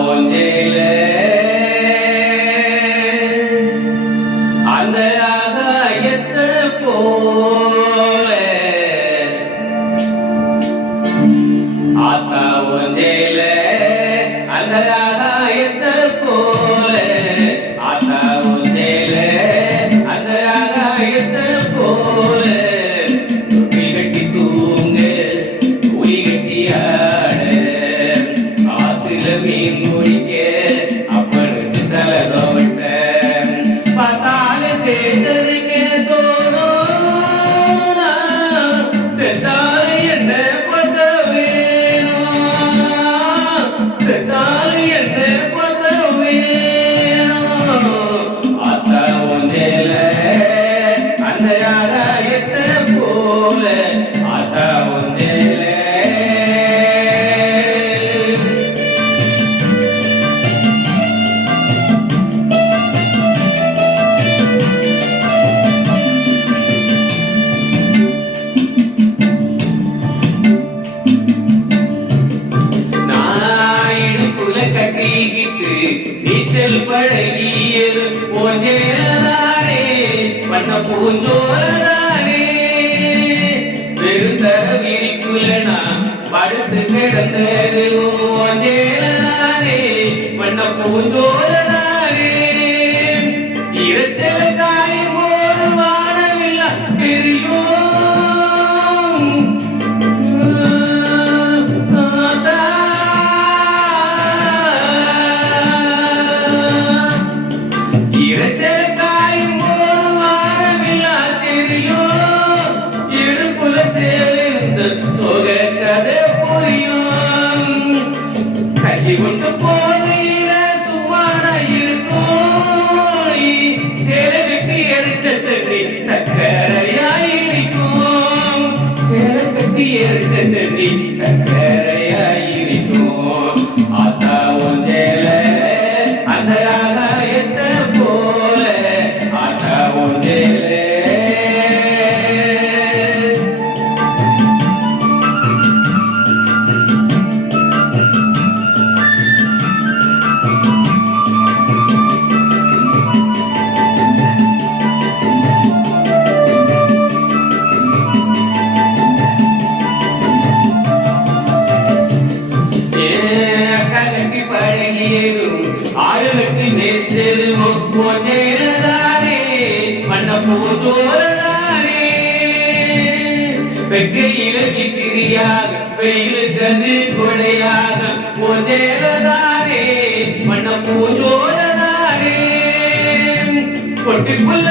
ஒன்றில அந்த ஆகாயத்தை போல ஆத்தா ஒன்றில அந்த ஆகாயத்தை போல ஆத்தா ஒன்றில அந்த ஆகாயத்தை போல தொட்டில் கட்டி தூங்க உளி கட்டி ஆட ஆத்துல மீன் முடிக்க அப்பனுக்கு தலை தோட்ட பார்த்தால சேர்ந்ததுக்க தோணும் செத்தாலு என்ன பத வேணும் செத்தாலு என்ன பத வேணும் ஆத்தா ஒன்றேல அந்த ஆகாயத்தை போல ஆத்தா ஒன்றேல கட்டிக்கிட்டு நீச்சல் பழகியது போஞ்சேரதானே பண்ண பூஞ்சோரதானே பெருந்தர விரிக்குல நான் படுத்து கிடந்தது போஞ்சேரதானே பண்ண பூஞ்சோரதானே இறைச்சல காயும் போது வானவில்லா தெரியும் கொண்டு போதில சுமான இருக்கும் சேலை கட்டி எரிச்சி சக்கரையாயிருக்கும் சேலை கட்டி எரிச்சி சக்கரையாயிருக்கும் ஆத்தா ஒன்றேல அந்த ஆகாயத்தை போல ஆத்தா ஒன்றேல ஆளுக்கு நேற்று போனேதானே மண்ண போதோரதானே வெக்கையில சிறியாக வெயில் சது கொடையாக போதேதானே மண்ண போதோரதானே கொட்டிக்குள்ள